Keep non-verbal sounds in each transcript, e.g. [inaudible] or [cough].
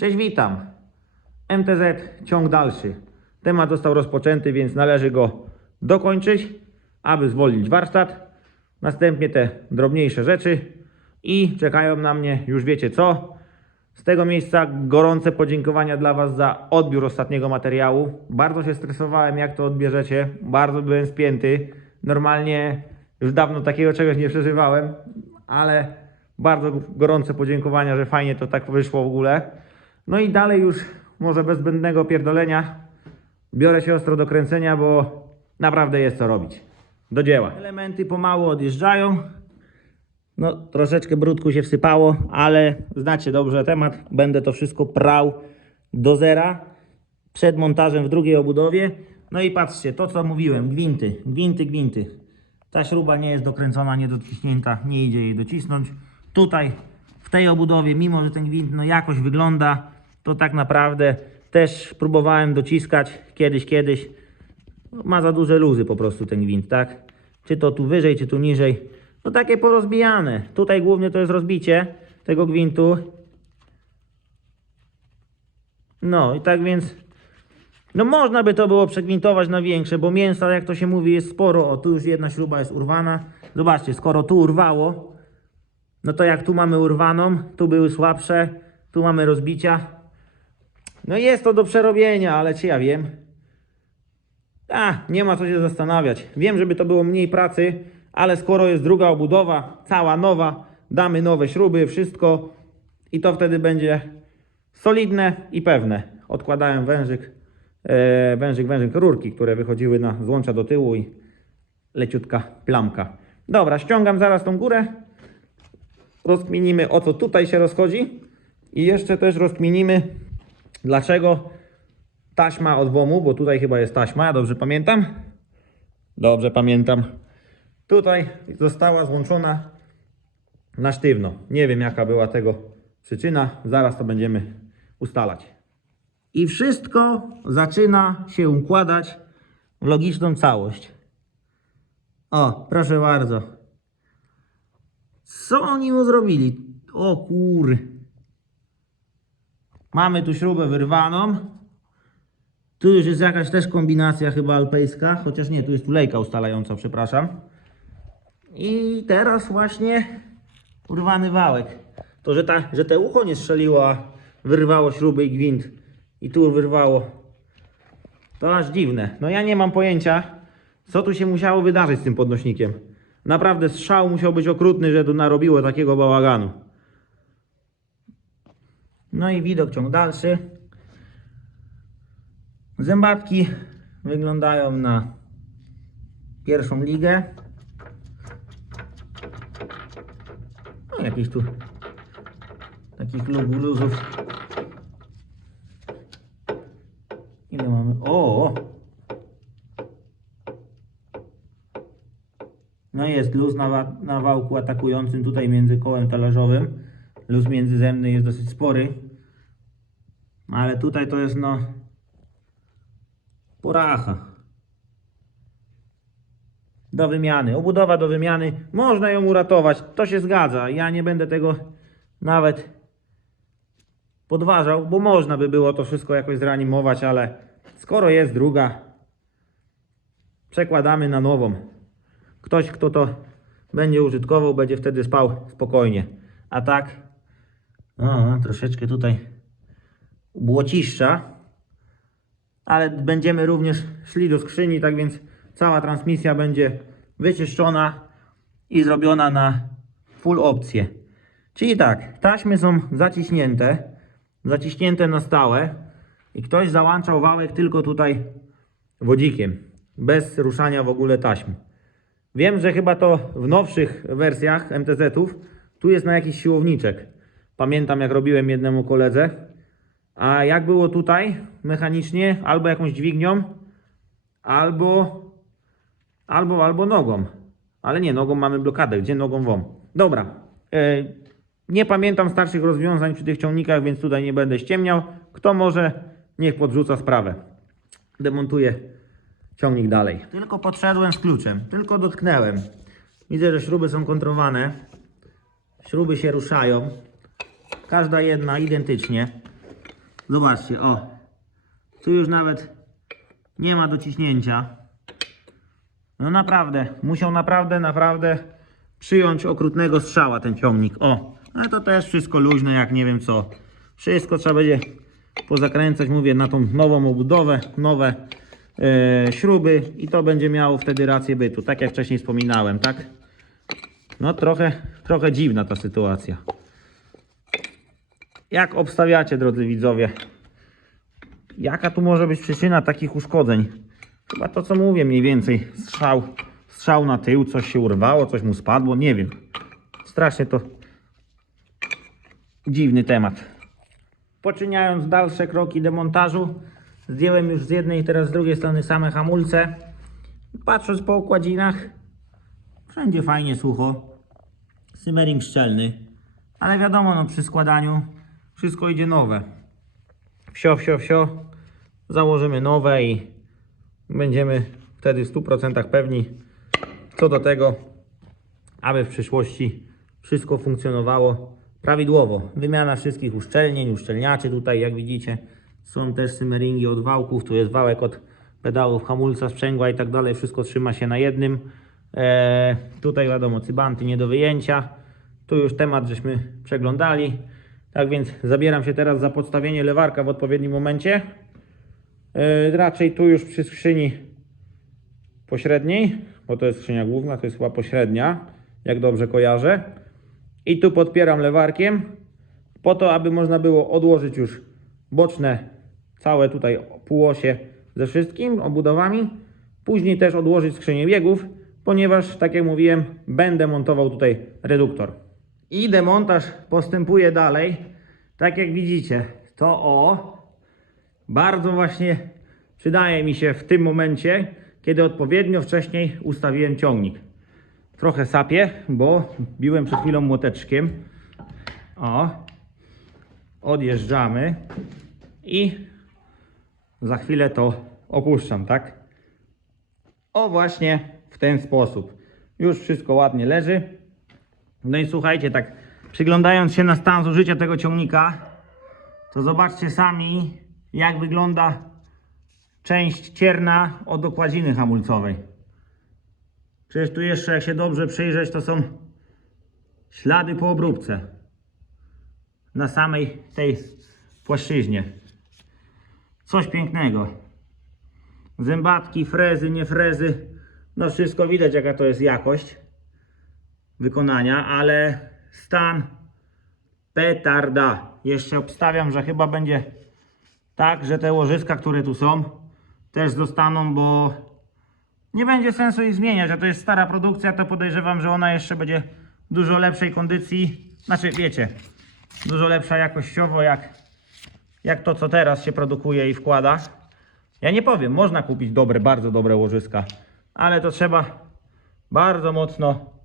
Cześć, witam. MTZ ciąg dalszy. Temat został rozpoczęty, więc należy go dokończyć, aby zwolnić warsztat. Następnie te drobniejsze rzeczy i czekają na mnie, już wiecie co. Z tego miejsca gorące podziękowania dla Was za odbiór ostatniego materiału. Bardzo się stresowałem, jak to odbierzecie. Bardzo byłem spięty. Normalnie już dawno takiego czegoś nie przeżywałem, ale bardzo gorące podziękowania, że fajnie to tak wyszło w ogóle. No i dalej już może bez zbędnego pierdolenia biorę się ostro do kręcenia, bo naprawdę jest co robić. Do dzieła. Elementy pomału odjeżdżają. No, troszeczkę brudku się wsypało, ale znacie dobrze temat. Będę to wszystko prał do zera przed montażem w drugiej obudowie. No i patrzcie, to co mówiłem, gwinty, gwinty, gwinty. Ta śruba nie jest dokręcona, nie dociśnięta, nie idzie jej docisnąć. Tutaj w tej obudowie, mimo że ten gwint no jakoś wygląda, to tak naprawdę też próbowałem dociskać kiedyś, kiedyś. Ma za duże luzy po prostu ten gwint, tak? Czy to tu wyżej, czy tu niżej. No takie porozbijane. Tutaj głównie to jest rozbicie tego gwintu. No i tak więc no można by to było przegwintować na większe, bo mięsa, jak to się mówi, jest sporo. O, tu już jedna śruba jest urwana. Zobaczcie, skoro tu urwało, no to jak tu mamy urwaną, tu były słabsze, tu mamy rozbicia. No jest to do przerobienia, ale czy ja wiem? A, nie ma co się zastanawiać. Wiem, żeby to było mniej pracy, ale skoro jest druga obudowa, cała nowa, damy nowe śruby, wszystko i to wtedy będzie solidne i pewne. Odkładałem wężyk, e, wężyk, wężyk, rurki, które wychodziły na złącza do tyłu i leciutka plamka. Dobra, ściągam zaraz tą górę. Rozkminimy o co tutaj się rozchodzi i jeszcze też rozkminimy dlaczego taśma od WOMU, bo tutaj chyba jest taśma, ja dobrze pamiętam? Dobrze pamiętam. Tutaj została złączona na sztywno. Nie wiem jaka była tego przyczyna, zaraz to będziemy ustalać. I wszystko zaczyna się układać w logiczną całość. O, proszę bardzo. Co oni mu zrobili? O kur... Mamy tu śrubę wyrwaną. Tu już jest jakaś też kombinacja chyba alpejska, chociaż nie, tu jest tulejka ustalająca, przepraszam. I teraz właśnie urwany wałek. To, że, ta, że te ucho nie strzeliło, a wyrwało śruby i gwint i tu wyrwało. To aż dziwne. No ja nie mam pojęcia, co tu się musiało wydarzyć z tym podnośnikiem. Naprawdę strzał musiał być okrutny, że tu narobiło takiego bałaganu. No i widok ciąg dalszy. Zębatki wyglądają na pierwszą ligę. No jakieś tu takich luzów. Ile mamy? O! No jest luz na, na wałku atakującym tutaj między kołem talerzowym. Luz międzyzemny jest dosyć spory. Ale tutaj to jest no poracha. Do wymiany. Obudowa do wymiany. Można ją uratować. To się zgadza. Ja nie będę tego nawet podważał, bo można by było to wszystko jakoś zreanimować, ale skoro jest druga, przekładamy na nową. Ktoś, kto to będzie użytkował, będzie wtedy spał spokojnie. A tak, o, troszeczkę tutaj błociszcza, ale będziemy również szli do skrzyni, tak więc cała transmisja będzie wyczyszczona i zrobiona na full opcję. Czyli tak, taśmy są zaciśnięte, zaciśnięte na stałe i ktoś załączał wałek tylko tutaj wodzikiem, bez ruszania w ogóle taśmy. Wiem, że chyba to w nowszych wersjach MTZ-ów tu jest na jakiś siłowniczek. Pamiętam jak robiłem jednemu koledze. A jak było tutaj mechanicznie, albo jakąś dźwignią, albo, albo, albo nogą. Ale nie, nogą mamy blokadę. Gdzie nogą wam? Dobra. E, nie pamiętam starszych rozwiązań przy tych ciągnikach, więc tutaj nie będę ściemniał. Kto może, niech podrzuca sprawę. Demontuję ciągnik dalej. Tylko podszedłem z kluczem, tylko dotknęłem. Widzę, że śruby są kontrowane. Śruby się ruszają. Każda jedna identycznie. Zobaczcie, o. Tu już nawet nie ma dociśnięcia. No naprawdę, musiał naprawdę, naprawdę przyjąć okrutnego strzała ten ciągnik. O, ale to też wszystko luźne, jak nie wiem co. Wszystko trzeba będzie pozakręcać, mówię, na tą nową obudowę, nowe e, śruby i to będzie miało wtedy rację bytu, tak jak wcześniej wspominałem, tak? No trochę, trochę dziwna ta sytuacja. Jak obstawiacie, drodzy widzowie? Jaka tu może być przyczyna takich uszkodzeń? Chyba to, co mówię mniej więcej. Strzał, strzał na tył, coś się urwało, coś mu spadło, nie wiem. Strasznie to dziwny temat. Poczyniając dalsze kroki demontażu, zdjąłem już z jednej, teraz z drugiej strony same hamulce. Patrząc po układzinach, wszędzie fajnie sucho. Simmering szczelny, ale wiadomo, no przy składaniu wszystko idzie nowe. Wsio, wsio, wsio. Założymy nowe i będziemy wtedy w 100% pewni co do tego, aby w przyszłości wszystko funkcjonowało prawidłowo. Wymiana wszystkich uszczelnień, uszczelniaczy tutaj jak widzicie są też simmeringi od wałków, tu jest wałek od pedałów, hamulca, sprzęgła i tak dalej, wszystko trzyma się na jednym. Eee, tutaj wiadomo cybanty nie do wyjęcia, tu już temat żeśmy przeglądali. Tak więc zabieram się teraz za podstawienie lewarka w odpowiednim momencie. Eee, raczej tu już przy skrzyni pośredniej, bo to jest skrzynia główna, to jest chyba pośrednia, jak dobrze kojarzę. I tu podpieram lewarkiem, po to, aby można było odłożyć już boczne, całe tutaj półosie ze wszystkim, obudowami. Później też odłożyć skrzynię biegów, ponieważ, tak jak mówiłem, będę montował tutaj reduktor. I demontaż postępuje dalej. Tak jak widzicie, to o, bardzo właśnie przydaje mi się w tym momencie, kiedy odpowiednio wcześniej ustawiłem ciągnik. Trochę sapię, bo biłem przed chwilą młoteczkiem. O, odjeżdżamy i za chwilę to opuszczam, tak? O właśnie w ten sposób. Już wszystko ładnie leży. No i słuchajcie, tak przyglądając się na stan zużycia tego ciągnika, to zobaczcie sami, jak wygląda część cierna od okładziny hamulcowej. Przecież tu jeszcze, jak się dobrze przyjrzeć, to są ślady po obróbce na samej tej płaszczyźnie. Coś pięknego. Zębatki, frezy, nie frezy. No wszystko widać jaka to jest jakość wykonania, ale stan petarda. Jeszcze obstawiam, że chyba będzie tak, że te łożyska, które tu są, też zostaną, bo nie będzie sensu ich zmieniać, a to jest stara produkcja, to podejrzewam, że ona jeszcze będzie dużo lepszej kondycji. Znaczy, wiecie, dużo lepsza jakościowo, jak, jak to, co teraz się produkuje i wkłada. Ja nie powiem, można kupić dobre, bardzo dobre łożyska, ale to trzeba bardzo mocno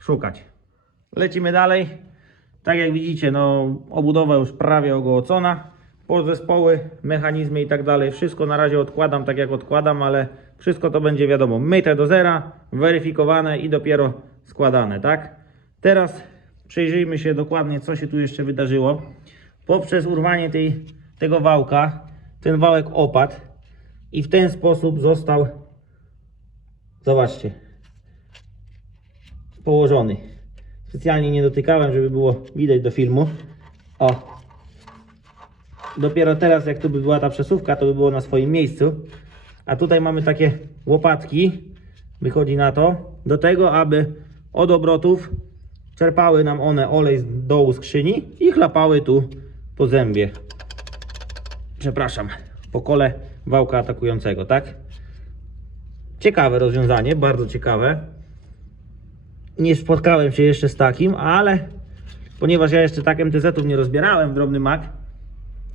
szukać. Lecimy dalej. Tak jak widzicie, no, obudowa już prawie ogołocona. Podzespoły, mechanizmy i tak dalej. Wszystko na razie odkładam tak jak odkładam, ale wszystko to będzie wiadomo. Myte do zera, weryfikowane i dopiero składane, tak? Teraz przyjrzyjmy się dokładnie, co się tu jeszcze wydarzyło. Poprzez urwanie tej, tego wałka, ten wałek opadł i w ten sposób został, zobaczcie, położony. Specjalnie nie dotykałem, żeby było widać do filmu. O. Dopiero teraz, jak tu by była ta przesuwka, to by było na swoim miejscu. A tutaj mamy takie łopatki, wychodzi na to, do tego, aby od obrotów czerpały nam one olej z dołu skrzyni i chlapały tu po zębie. Przepraszam, po kole wałka atakującego, tak? Ciekawe rozwiązanie, bardzo ciekawe. Nie spotkałem się jeszcze z takim, ale ponieważ ja jeszcze tak MTZ-ów nie rozbierałem w drobny mak,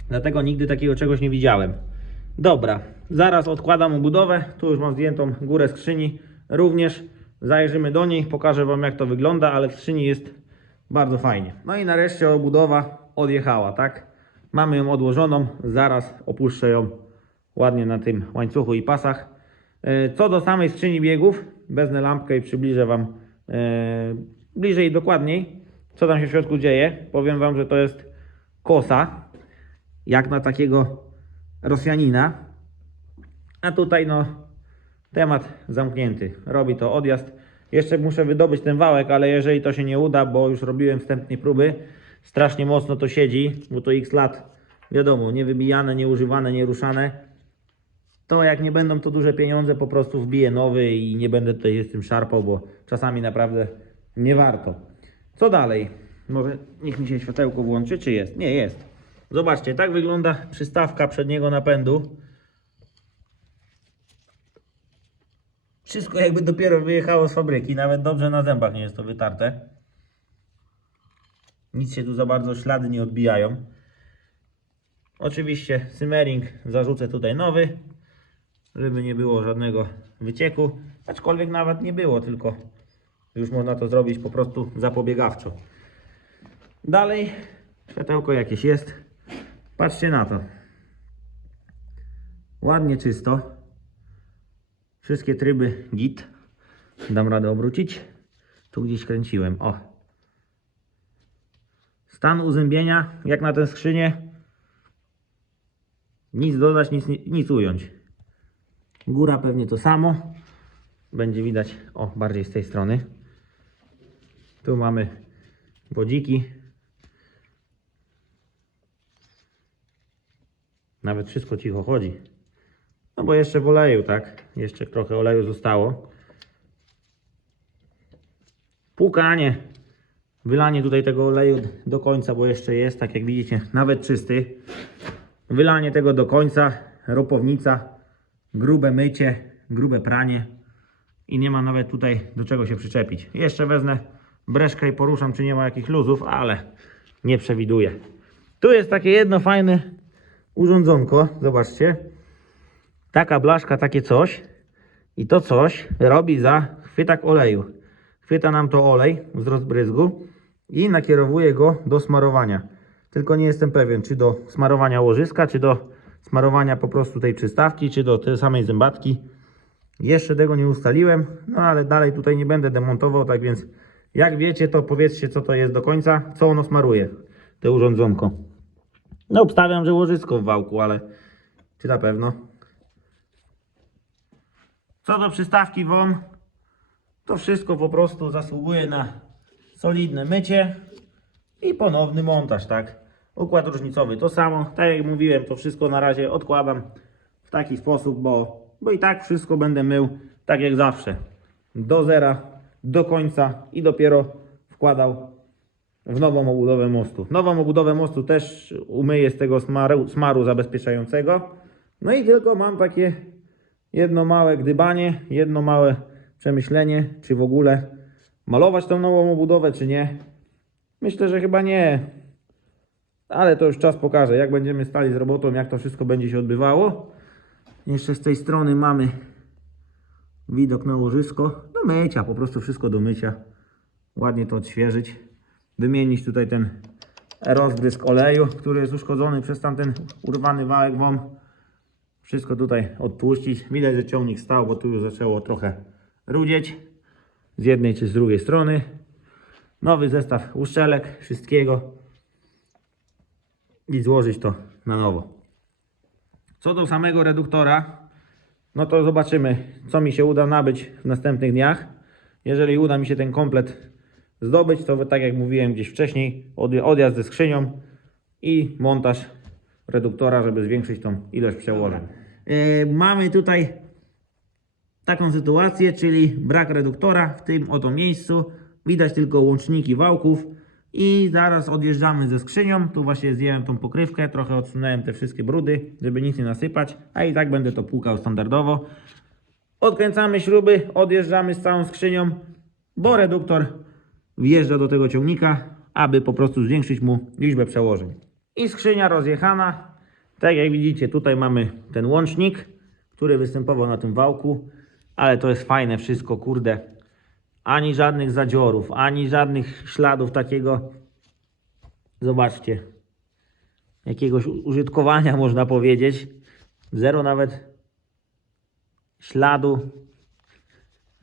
dlatego nigdy takiego czegoś nie widziałem. Dobra, zaraz odkładam obudowę. Tu już mam zdjętą górę skrzyni. Również zajrzymy do niej, pokażę Wam jak to wygląda, ale w skrzyni jest bardzo fajnie. No i nareszcie obudowa odjechała, tak? Mamy ją odłożoną, zaraz opuszczę ją ładnie na tym łańcuchu i pasach. E, Co do samej skrzyni biegów, wezmę lampkę i przybliżę Wam bliżej i dokładniej, co tam się w środku dzieje. Powiem Wam, że to jest kosa. jak na takiego Rosjanina. A tutaj no temat zamknięty. Robi to odjazd. Jeszcze muszę wydobyć ten wałek, ale jeżeli to się nie uda, bo już robiłem wstępnej próby, strasznie mocno to siedzi, bo to x lat, wiadomo, niewybijane, nieużywane, nieruszane, to jak nie będą to duże pieniądze, po prostu wbiję nowy i nie będę tutaj z tym szarpał, bo czasami naprawdę nie warto. Co dalej? Może niech mi się światełko włączy, czy jest? Nie, jest. Zobaczcie, tak wygląda przystawka przedniego napędu. Wszystko jakby dopiero wyjechało z fabryki, nawet dobrze na zębach nie jest to wytarte. Nic się tu za bardzo ślady nie odbijają. Oczywiście Simmering zarzucę tutaj nowy, żeby nie było żadnego wycieku. Aczkolwiek nawet nie było, tylko już można to zrobić po prostu zapobiegawczo. Dalej światełko jakieś jest. Patrzcie na to. Ładnie czysto. Wszystkie tryby git. Dam radę obrócić. Tu gdzieś kręciłem. O. Stan uzębienia, jak na tę skrzynię. Nic dodać, nic, nic ująć. Góra pewnie to samo. Będzie widać, o, bardziej z tej strony. Tu mamy wodziki. Nawet wszystko cicho chodzi. No bo jeszcze w oleju, tak? Jeszcze trochę oleju zostało. Płukanie. Wylanie tutaj tego oleju do końca, bo jeszcze jest, tak jak widzicie, nawet czysty. Wylanie tego do końca. Ropownica. Grube mycie, grube pranie. I nie ma nawet tutaj do czego się przyczepić. Jeszcze wezmę breszkę i poruszam, czy nie ma jakichś luzów, ale nie przewiduję. Tu jest takie jedno fajne urządzonko. Zobaczcie. Taka blaszka, takie coś. I to coś robi za chwytak oleju. Chwyta nam to olej z rozbryzgu i nakierowuje go do smarowania. Tylko nie jestem pewien, czy do smarowania łożyska, czy do smarowania po prostu tej przystawki, czy do tej samej zębatki. Jeszcze tego nie ustaliłem, no ale dalej tutaj nie będę demontował, tak więc jak wiecie, to powiedzcie co to jest do końca, co ono smaruje, te urządzonko. No obstawiam, że łożysko w wałku, ale czy na pewno? Co do przystawki WOM, to wszystko po prostu zasługuje na solidne mycie i ponowny montaż, tak? Układ różnicowy to samo, tak jak mówiłem, to wszystko na razie odkładam w taki sposób, bo, bo i tak wszystko będę mył tak jak zawsze. Do zera, do końca i dopiero wkładał w nową obudowę mostu. Nową obudowę mostu też umyję z tego smaru, smaru zabezpieczającego. No i tylko mam takie jedno małe gdybanie, jedno małe przemyślenie, czy w ogóle malować tą nową obudowę, czy nie. Myślę, że chyba nie. Ale to już czas pokaże, jak będziemy stali z robotą, jak to wszystko będzie się odbywało. Jeszcze z tej strony mamy widok na łożysko. Do mycia, po prostu wszystko do mycia. Ładnie to odświeżyć. Wymienić tutaj ten rozbrysk oleju, który jest uszkodzony przez tamten urwany wałek WOM. Wszystko tutaj odpuścić. Widać, że ciągnik stał, bo tu już zaczęło trochę rudzieć. Z jednej czy z drugiej strony. Nowy zestaw uszczelek, wszystkiego. I złożyć to na nowo. Co do samego reduktora, no to zobaczymy, co mi się uda nabyć w następnych dniach. Jeżeli uda mi się ten komplet zdobyć, to tak jak mówiłem gdzieś wcześniej, odj- odjazd ze skrzynią i montaż reduktora, żeby zwiększyć tą ilość przełożeń. Yy, mamy tutaj taką sytuację, czyli brak reduktora w tym oto miejscu. Widać tylko łączniki wałków i zaraz odjeżdżamy ze skrzynią. Tu właśnie zdjąłem tą pokrywkę, trochę odsunąłem te wszystkie brudy, żeby nic nie nasypać, a i tak będę to płukał standardowo. Odkręcamy śruby, odjeżdżamy z całą skrzynią, bo reduktor wjeżdża do tego ciągnika, aby po prostu zwiększyć mu liczbę przełożeń. I skrzynia rozjechana. Tak jak widzicie, tutaj mamy ten łącznik, który występował na tym wałku, ale to jest fajne wszystko, kurde. Ani żadnych zadziorów, ani żadnych śladów takiego. Zobaczcie. Jakiegoś użytkowania [laughs] można powiedzieć. Zero nawet śladu,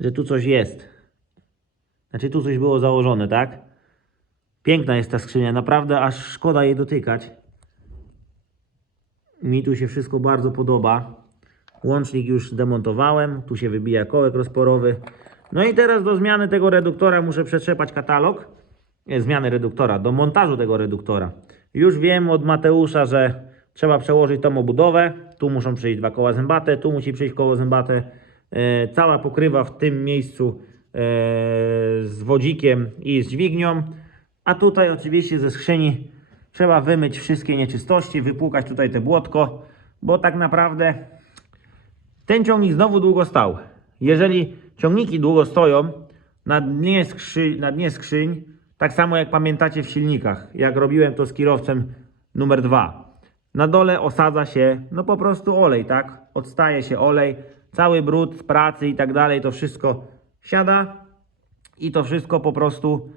że tu coś jest. Znaczy tu coś było założone, tak? Piękna jest ta skrzynia, naprawdę aż szkoda jej dotykać. Mi tu się wszystko bardzo podoba. Łącznik już demontowałem, tu się wybija kołek rozporowy. No i teraz do zmiany tego reduktora muszę przetrzepać katalog. Nie, zmiany reduktora, do montażu tego reduktora. Już wiem od Mateusza, że trzeba przełożyć tą obudowę. Tu muszą przyjść dwa koła zębate, tu musi przyjść koło zębate. E, cała pokrywa w tym miejscu e, z wodzikiem i z dźwignią. A tutaj oczywiście ze skrzyni trzeba wymyć wszystkie nieczystości, wypłukać tutaj te błotko, bo tak naprawdę ten ciągnik znowu długo stał. Jeżeli ciągniki długo stoją na dnie, skrzy, na dnie skrzyń, tak samo jak pamiętacie w silnikach, jak robiłem to z kierowcem numer 2. Na dole osadza się no po prostu olej, tak? Odstaje się olej, cały brud z pracy i tak dalej, to wszystko siada i to wszystko po prostu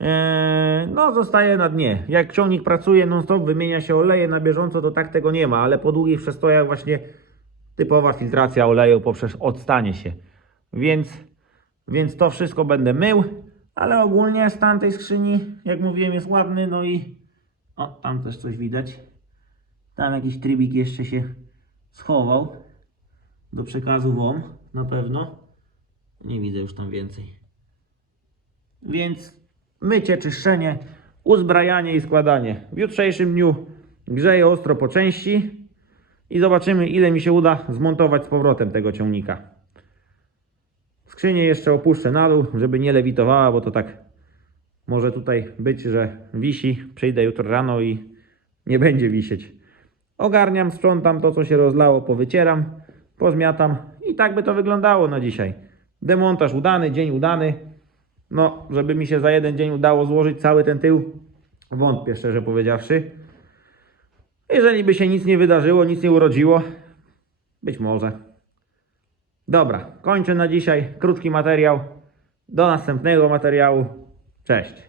e, no zostaje na dnie. Jak ciągnik pracuje non stop, wymienia się oleje na bieżąco, to tak tego nie ma, ale po długich przestojach właśnie typowa filtracja oleju poprzez odstanie się. Więc, więc to wszystko będę mył, ale ogólnie stan tej skrzyni, jak mówiłem, jest ładny, no i o, tam też coś widać. Tam jakiś trybik jeszcze się schował do przekazu WOM na pewno. Nie widzę już tam więcej. Więc mycie, czyszczenie, uzbrajanie i składanie. W jutrzejszym dniu grzeję ostro po części i zobaczymy ile mi się uda zmontować z powrotem tego ciągnika. Skrzynię jeszcze opuszczę na dół, żeby nie lewitowała, bo to tak może tutaj być, że wisi. Przyjdę jutro rano i nie będzie wisieć. Ogarniam, sprzątam to, co się rozlało, powycieram, pozmiatam i tak by to wyglądało na dzisiaj. Demontaż udany, dzień udany. No, żeby mi się za jeden dzień udało złożyć cały ten tył, wątpię szczerze powiedziawszy. Jeżeli by się nic nie wydarzyło, nic nie urodziło, być może. Dobra, kończę na dzisiaj. Krótki materiał. Do następnego materiału. Cześć.